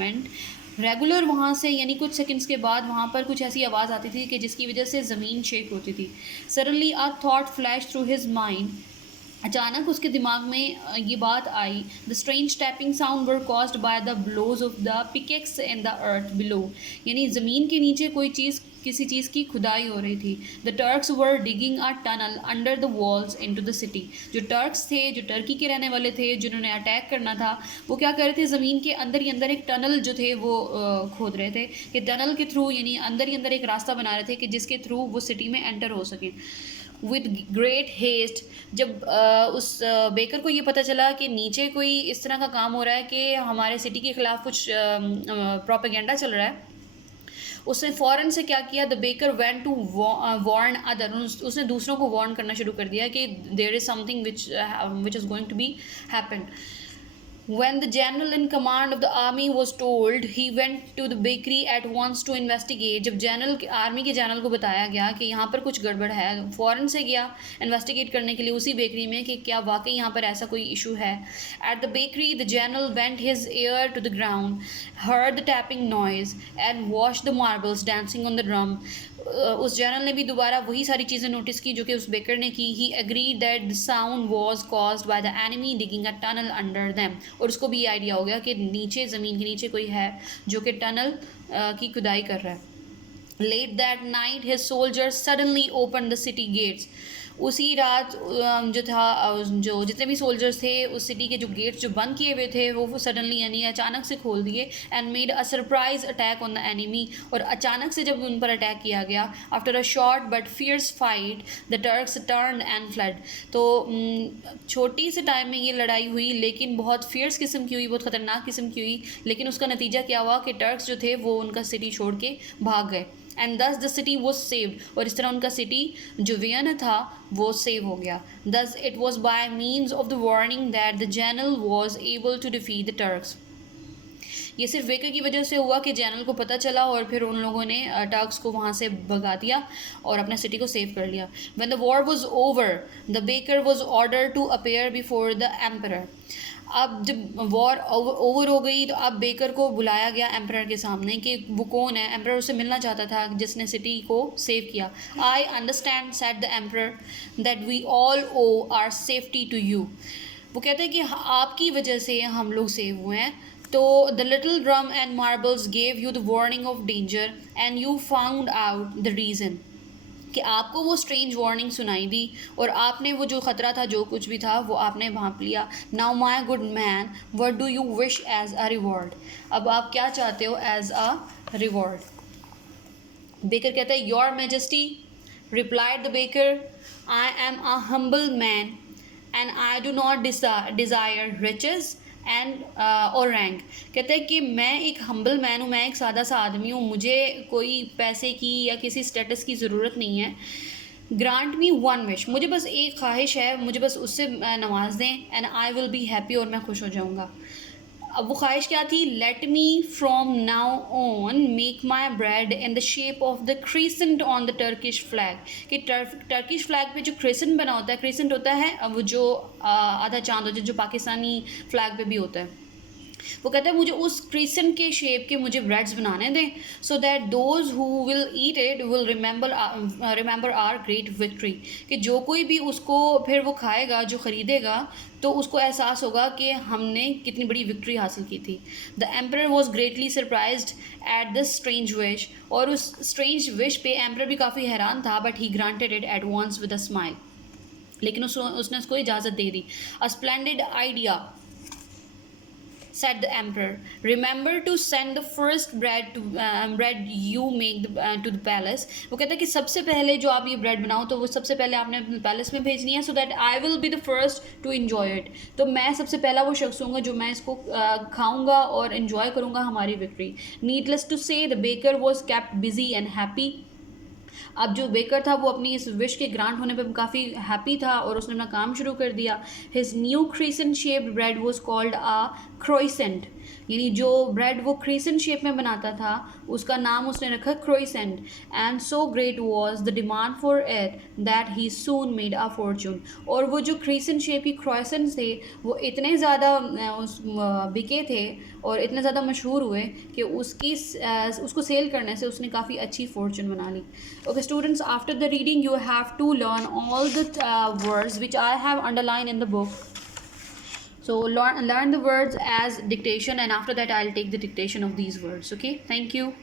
meant regular वहाँ से यानी कुछ सेकंड्स के बाद वहाँ पर कुछ ऐसी आवाज़ आती थी कि जिसकी वजह से ज़मीन शेक होती थी. Suddenly a thought flash through his mind. अचानक उसके दिमाग में ये बात आई. The strange tapping sound were caused by the blows of the pickaxe in the earth below. यानी ज़मीन के नीचे कोई चीज़ किसी चीज़ की खुदाई हो रही थी. The Turks were digging a tunnel under the walls into the city. जो टर्क्स थे, जो टर्की के रहने वाले थे, जिन्होंने अटैक करना था, वो क्या कर रहे थे, ज़मीन के अंदर ही अंदर एक टनल जो थे वो खोद रहे थे कि टनल के थ्रू यानी अंदर ही अंदर एक रास्ता बना रहे थे कि जिसके थ्रू वो सिटी में एंटर हो सकें. With great haste. जब उस बेकर को ये पता चला कि नीचे कोई इस तरह का काम हो रहा है कि हमारे सिटी के ख़िलाफ़ कुछ प्रोपेगेंडा चल रहा है, उसने फ़ौरन से क्या किया, the baker went to warn other. उसने दूसरों को वार्न करना शुरू कर दिया कि there is something which is going to be happen. When the general in command of the army was told, he went to the bakery at once to investigate. जब general army के general को बताया गया कि यहाँ पर कुछ गड़बड़ है, फ़ौरन से गया इन्वेस्टिगेट करने के लिए उसी बेकरी में कि क्या वाकई यहाँ पर ऐसा कोई इशू है. At the bakery, the general bent his ear to the ground, heard the tapping noise, and watched the marbles dancing on the drum. उस जनरल ने भी दोबारा वही सारी चीज़ें नोटिस की जो कि उस बेकर ने की. He agree that the sound was caused by the enemy digging a tunnel under them. और उसको भी ये आइडिया हो गया कि नीचे ज़मीन के नीचे कोई है जो कि टनल की खुदाई कर रहा है. Late that night his soldiers suddenly open the city gates. उसी रात जो था जो जितने भी सोल्जर्स थे उस सिटी के जो गेट्स जो बंद किए हुए थे वो सडनली यानी अचानक से खोल दिए. And made a surprise attack on the enemy. और अचानक से जब उन पर अटैक किया गया, after a short but fierce fight, the Turks turn and fled. तो छोटी से टाइम में ये लड़ाई हुई लेकिन बहुत फियर्स किस्म की हुई, बहुत ख़तरनाक किस्म की हुई. लेकिन उसका नतीजा क्या हुआ कि टर्क्स जो थे वो उनका सिटी छोड़ के भाग गए. एंड दस द सिटी वॉज सेव्ड. और इस तरह उनका सिटी जो वियना था वो सेव हो गया. Thus it was by means of the warning that the general was able to defeat the Turks. ये सिर्फ बेकर की वजह से हुआ कि जनरल को पता चला और फिर उन लोगों ने टर्क्स को वहाँ से भगा दिया और अपने सिटी को सेव कर लिया. When the war was over, the baker was order to appear before the emperor. अब जब वॉर ओवर हो गई तो अब बेकर को बुलाया गया एम्परर के सामने कि वो कौन है. एम्परर उससे मिलना चाहता था जिसने सिटी को सेव किया. I understand said the emperor that we all owe our safety to you. वो कहते हैं कि आपकी वजह से हम लोग सेव हुए हैं. तो the little drum and marbles gave you the warning of danger and you found out the reason. कि आपको वो स्ट्रेंज वार्निंग सुनाई दी और आपने वो जो ख़तरा था जो कुछ भी था वो आपने भांप लिया. Now my good man, what do you wish as a reward. अब आप क्या चाहते हो एज अ रिवॉर्ड. बेकर कहता है, your majesty, replied the baker, I am a humble man and I do not desire riches and or rank. कहते हैं कि मैं एक हम्बल मैन हूँ, मैं एक सादा सा आदमी हूँ, मुझे कोई पैसे की या किसी स्टेटस की ज़रूरत नहीं है. ग्रांट मी वन विश, मुझे बस एक ख्वाहिश है, मुझे बस उससे नवाज दें. And I will be happy, और मैं खुश हो जाऊँगा. अब वो ख्वाहिश क्या थी. Let me from now on make my bread in the shape of the crescent on the Turkish flag. कि टर्किश फ्लैग पे जो क्रीसेंट बना होता है, क्रीसेंट होता है वो जो आधा चांद होता है जो पाकिस्तानी फ्लैग पे भी होता है. वो कहते हैं मुझे उस क्रीसेंट के शेप के मुझे ब्रेड्स बनाने दें, so that those who will eat it will remember our great victory. कि जो कोई भी उसको फिर वो खाएगा, जो ख़रीदेगा, तो उसको एहसास होगा कि हमने कितनी बड़ी विक्ट्री हासिल की थी. The emperor was greatly surprised at this strange wish. और उस स्ट्रेंज विश पे एम्परर भी काफ़ी हैरान था. But he granted it at once with a smile. लेकिन उसने उसको इजाज़त दे दी. A splendid idea, said the emperor. Remember to send the first bread you make to the palace. वो कहता है कि सबसे पहले जो आप ये ब्रेड बनाओ तो वो सबसे पहले आपने अपने पैलेस में भेजनी है, so that I will be the first to enjoy it. तो मैं सबसे पहला वो शख्स हूँगा जो मैं इसको खाऊंगा और enjoy करूँगा हमारी victory. Needless to say, the baker was kept busy and happy अब जो बेकर था वो अपनी इस विश के ग्रांट होने पे काफ़ी हैप्पी था और उसने अपना काम शुरू कर दिया. His new crescent shaped bread was called a croissant. यानी जो ब्रेड वो क्रीसेंट शेप में बनाता था उसका नाम उसने रखा croissant. And so great was the demand for it that he soon made a Fortune. और वो जो क्रीसेंट शेप की क्रोइसेंट थे वो इतने ज़्यादा बिके थे और इतने ज़्यादा मशहूर हुए कि उसको सेल करने से उसने काफ़ी अच्छी फॉर्चून बना ली. Okay, students, after the reading, you have to learn all the words which I have underlined in the book. So learn the words as dictation, and after that, I'll take the dictation of these words. Okay, thank you.